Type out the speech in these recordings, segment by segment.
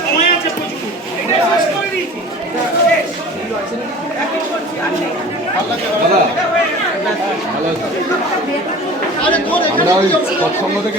সময় আছে প্রচুর। আমরা ওই সৎসঙ্গ থেকে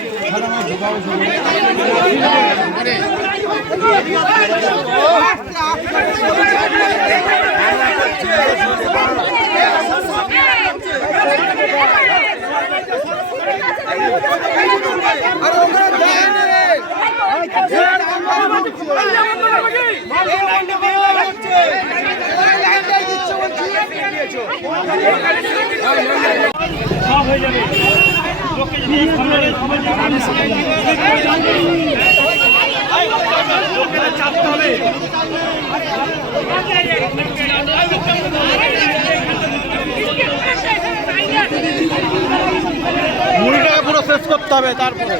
সব হয়ে যাবে। চাপতে পুরো শেষ করতে হবে তারপরে।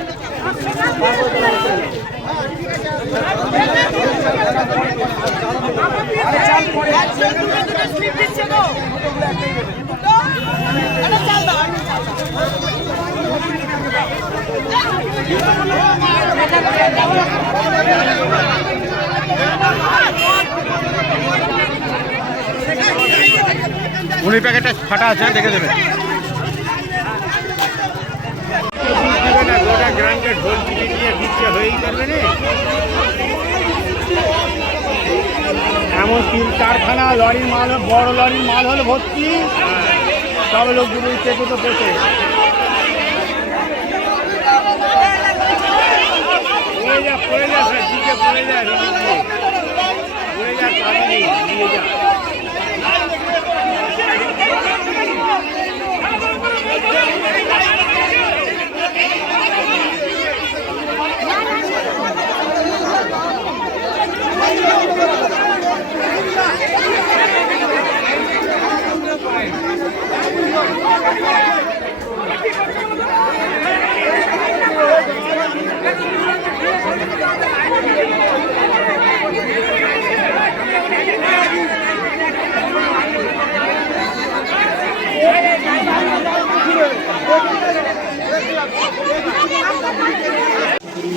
মুড়ি প্যাকেটটা ফাটা আছে, দেখে দেবে। এমন তিন কারখানা, লরির মাল, বড় লরির মাল হলে ভর্তি। সব লোকগুলো চেপে তো পেটে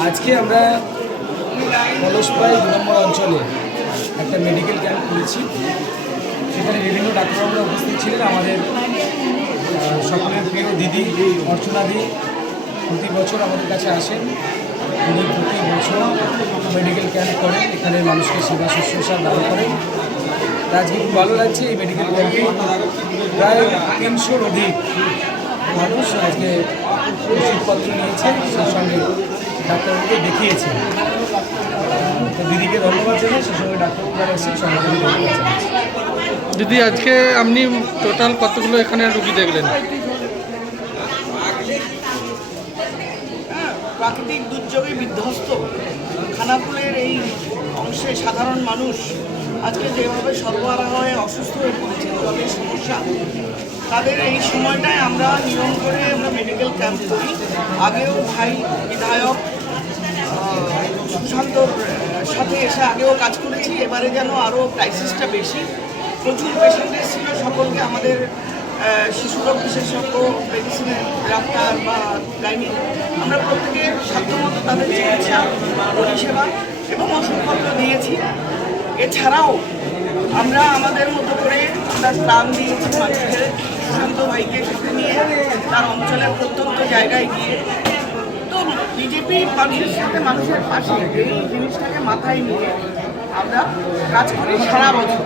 আজকে আমরা পলসপাই দু নম্বর অঞ্চলে একটা মেডিকেল ক্যাম্প করেছি সেখানে বিভিন্ন ডাক্তারবাবুরা উপস্থিত ছিলেন। আমাদের সকলের প্রিয় দিদি, অর্চনাদি, প্রতি বছর আমাদের কাছে আসেন। উনি প্রতি বছর মেডিকেল ক্যাম্প করেন। এখানে মানুষকে সেবা শুশ্রূষা দান করেন। আজকে খুব ভালো লাগছে এই মেডিকেল ক্যাম্পে প্রায় তিনশোর অধিক মানুষ আজকে ওষুধপত্র নিয়েছেন সেই সঙ্গে ডাক্তারবাবুকে দেখিয়েছেন তো দিদিকে ধন্যবাদ জানাই সেই সঙ্গে ডাক্তারবাবু যারা এসেছেন সবাইকে ধন্যবাদ জানাচ্ছি দিদি আজকে আপনি টোটাল কতগুলো এখানে রুগী দেখলেন? প্রাকৃতিক দুর্যোগে বিধ্বস্ত। খানাকুলের এই অংশে সাধারণ মানুষ আজকে যেভাবে সর্বহারা হয়ে অসুস্থ হয়ে পড়েছে জলের সমস্যা তাদের এই সময়টায় আমরা নিয়ম করে আমরা মেডিকেল ক্যাম্প করি। আগেও ভাই বিধায়ক সুশান্তর সাথে এসে আগেও কাজ করেছি। এবারে যেন আরও ক্রাইসিসটা বেশি। প্রচুর পেশেন্ট এসেছিল সকলকে। আমাদের শিশুরোগ বিশেষজ্ঞ মেডিসিনের ডাক্তার বা গাইনি আমরা প্রত্যেকের সাধ্যমতো তাদের চিকিৎসা, পরিষেবা এবং ওষুধপত্র দিয়েছি। এছাড়াও আমরা আমাদের মতো করে আমরা ত্রাণ দিয়েছি মানুষকে সুশান্ত ভাইকে সাথে নিয়ে তার অঞ্চলের প্রত্যন্ত জায়গায় গিয়ে তো বিজেপি মানুষের সাথে মানুষের পাশে এই জিনিসটাকে মাথায় নিয়ে আমরা কাজ করি সারা বছর।